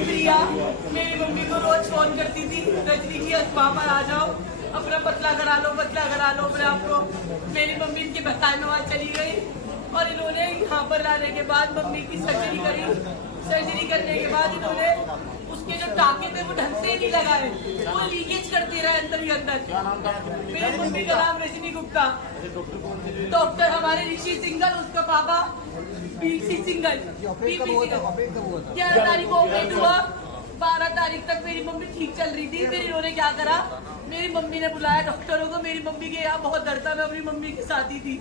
प्रिया मेरी मम्मी को रोज फोन करती थी, रजनी की वहाँ पर आ जाओ, अपना पतला करा लो अपने आप को। मेरी मम्मी इनके बताए में वहाँ चली गई और इन्होंने यहाँ पर लाने के बाद मम्मी की सर्जरी करी। सर्जरी करने के बाद इन्होंने उसके जो टाके थे वो ढंग से ही नहीं लगाए, वो लीकेज करते रहे अंदर ही अंदर। मेरी मम्मी का नाम रजनी गुप्ता, डॉक्टर हमारे ऋषि सिंघल, उसका पापा पीसी सिंघल। 11 तारीख को ऑपरेट हुआ, 12 तारीख तक मेरी मम्मी ठीक चल रही थी। फिर इन्होंने क्या करा, मेरी मम्मी ने बुलाया डॉक्टरों को। मेरी मम्मी के यहाँ बहुत दर्द था, मैं अपनी मम्मी के साथ ही थी।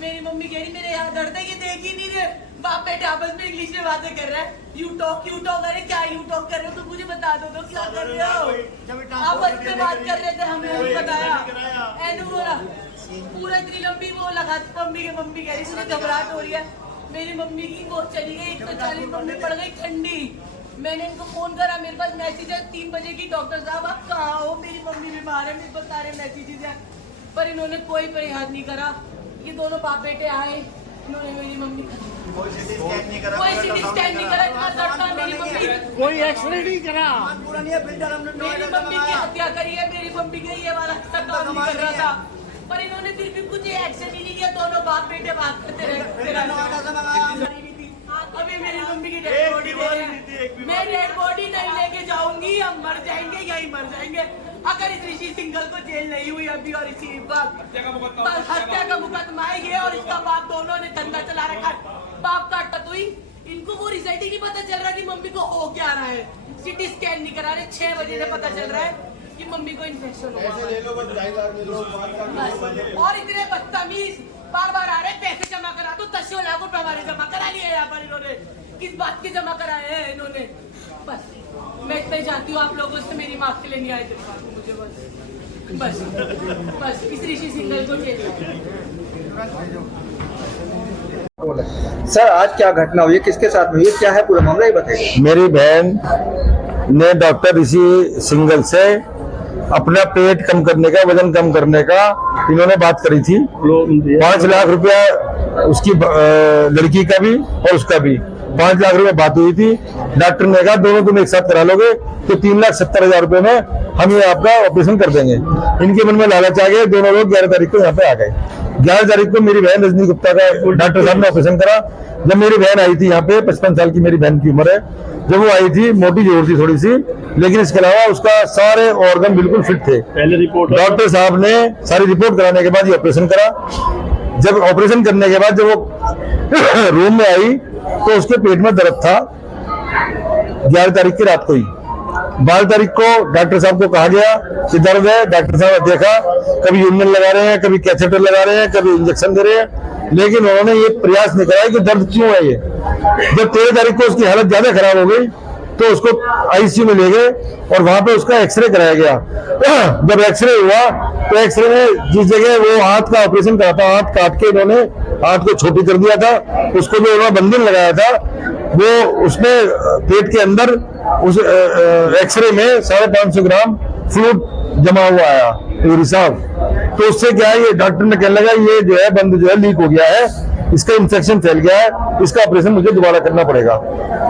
मेरी मम्मी कह रही मेरे यहाँ दर्द है, ये देख ही नहीं रहे। बाप बेटे आपस में इंग्लिश में बातें कर रहे हैं, यू टॉक अरे क्या यू टॉक कर रहे हो, तो मुझे बता दो तो क्या कर रहे हो। आपस में बात कर रहे थे, हमने भी बताया एनु बोला पूरा इतनी लंबी वो लगा। मम्मी कह रही मुझे घबराहट हो रही है। मेरी मम्मी की वो चली गई 140, मम्मी पड़ गई ठंडी। मैंने इनको फोन करा, मेरे पास मैसेज है 3 बजे की, डॉक्टर साहब आप कहाँ हो, मेरी मम्मी बीमार है, मेरे पास सारे मैसेजेस हैं। पर इन्होंने कोई प्रयास नहीं करा। ये दोनों बाप बेटे आए, इन्होंने मेरी मम्मी कोई सिटी स्कैन नहीं करा, इतना दर्द था। मेरी मम्मी कोई एक्सरे नहीं करा, मेरी मम्मी की हत्या करी है। मेरी मम्मी के ये वाला काम नहीं कर रहा था, पर इन्होंने फिर भी कुछ एक्शन ही नहीं किया। दोनों बाप बेटे बात करते रहे। अभी मेरी मम्मी की डेड बॉडी मैं डेड बॉडी नहीं लेके जाऊंगी, हम मर जाएंगे, यही मर जाएंगे। अगर इस ऋषि सिंघल को जेल नहीं हुई अभी और इसी वक्त हत्या का मुकदमा है ये और इसका बाप, दोनों ने धंधा चला रखा है। बाप का टतुई, इनको वो रिजल्ट ही नहीं पता चल रहा कि मम्मी को हो क्या रहा है। सिटी स्कैन नहीं करा रहे, 6 बजे से पता चल रहा है कि मम्मी को इन्फेक्शन हुआ। और इतने बदतमीज बार आ रहे, पैसे जमा करा दो, 10 लाख रुपए हमारे जमा करा लिए यहाँ पर इन्होंने। किस बात के जमा कराए हैं इन्होंने? बस मैं इतना ही जानती हूँ, आप लोगों से मेरी माफ के लिए नहीं आए थे मुझे। बस इस ऋषि सिंघल को जेल। सर आज क्या घटना हुई, किसके साथ हुई, क्या है पूरा मामला, ये बताइए। मेरी बहन ने डॉक्टर ऋषि सिंघल से अपना पेट कम करने का, वजन कम करने का इन्होंने बात करी थी। 5 लाख रुपया उसकी लड़की का भी और उसका भी 5 लाख रुपए बात हुई थी। डॉक्टर ने कहा दोनों तुम एक साथ करा लोगे तो 3,70,000 रुपए में हम ये आपका ऑपरेशन कर देंगे। इनके मन में लालच आ गया, दोनों लोग 11 तारीख को यहाँ पे आ गए। 11 तारीख को मेरी बहन रजनी गुप्ता का डॉक्टर साहब ने ऑपरेशन करा। जब मेरी बहन आई थी यहाँ पे, 55 साल की मेरी बहन की उम्र है, जब वो आई थी मोटी जरूर थी थोड़ी सी, लेकिन इसके अलावा उसका सारे ऑर्गन बिल्कुल फिट थे। पहले रिपोर्ट डॉक्टर साहब ने सारी रिपोर्ट कराने के बाद ये ऑपरेशन करा। जब ऑपरेशन करने के बाद जब वो रूम में आई तो उसके पेट में दर्द था। 11 तारीख की रात को ही 12 तारीख को डॉक्टर साहब को कहा गया कि दर्द है। डॉक्टर साहब ने देखा, कभी यूनियन लगा रहे हैं, कभी कैथेटर लगा रहे हैं, कभी इंजेक्शन दे रहे हैं, लेकिन उन्होंने ये प्रयास नहीं कराया कि दर्द क्यों है ये। जब 13 तारीख को उसकी हालत ज्यादा खराब हो गई तो उसको आईसीयू में ले गए और वहां पे उसका एक्सरे कराया गया। जब एक्सरे हुआ तो एक्सरे में जिस जगह वो हाथ का ऑपरेशन करा था, हाथ काट के इन्होंने हाथ को छोटी कर दिया था। उसको जो उन्होंने बंधन लगाया था वो उसमें पेट के अंदर उस एक्सरे में 550 ग्राम फ्लूइड जमा हुआ आया, रिसाव। तो उससे क्या है, ये डॉक्टर ने कहने लगा ये जो है बंद जो है लीक हो गया है, इसका इंफेक्शन फैल गया है, इसका ऑपरेशन मुझे दोबारा करना पड़ेगा।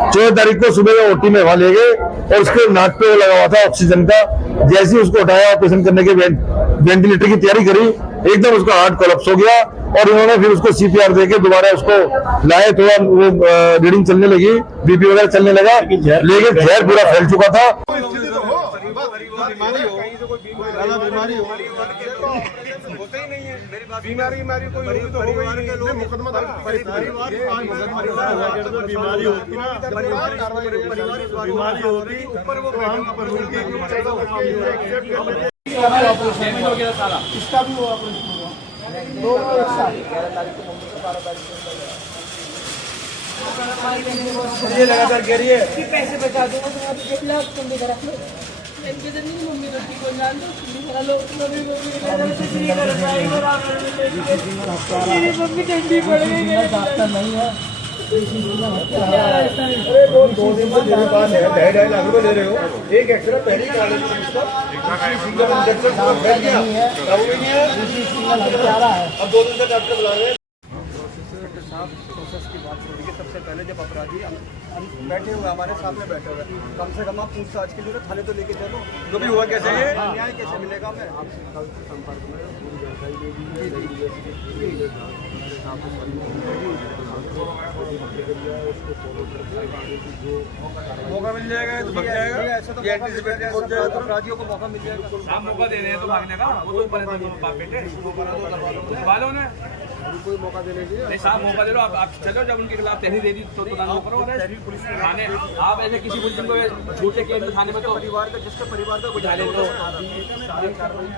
14 तारीख को सुबह ओटी में वहां ले गए और उसके नाक पे लगा हुआ था ऑक्सीजन का। जैसे ही उसको उठाया, ऑपरेशन करने के वेंटिलेटर की तैयारी करी, एकदम उसका हार्ट कोलैप्स हो गया और इन्होंने फिर उसको सीपीआर देके दोबारा उसको लाए। थोड़ा वो रीडिंग चलने लगी, बीपी वगैरह चलने लगा, लेकिन जहर पूरा फैल चुका था। बीमारी कोई होगी तो परिवार के लोग मुकदमा बीमारी होती ना, बीमारी होती ऊपर वो इसका भी वो ऑपरेशन होगा, दोनों एक साथ। ये लगातार कह रही है कि पैसे बचा दूंगा तो आप 1 लाख तुम भी करा लो। इनके जन नहीं मम्मी रोटी को जान दो, तुम भी करा लो। मम्मी ठंडी पड़ गई, डॉक्टर नहीं है। अरे 2 दिन से मेरे पास है, 2.5 लाख रुपए ले रहे हो। एक एक्सरे पहले करा लेते सिंगल इंजेक्शन पूरा फैल गया, अब 2 दिन से डॉक्टर बुला रहे हैं। डॉक्टर साहब प्रोसेस की बात हो रही है। सबसे पहले जब अपराधी बैठे हुए हमारे सामने बैठे हुए, कम से कम आप पूछताछ के लिए तो थाने तो लेके चलो। जो भी हुआ कैसे है न्याय कैसे मिलेगा हमें? मौका मिल जाएगा तो भाग जाएगा, ऐसे तो ये एंटीसिपेट पहुंच जाएगा। अपराधियों को मौका मिल जाएगा। आप मौका दे रहे हैं तो भागने का, वो तो पहले बाप बेटे वालों ने कोई मौका देने के लिए नहीं साहब मौका दे दो। आप चलो, जब उनके खिलाफ तहरीर दे दी तो तुरंत करो थाने। आप ऐसे किसी मुलजिम को झूठे केस में थाने में तो परिवार का, जिसके परिवार का गुजारे डाले तो सारी कार्रवाई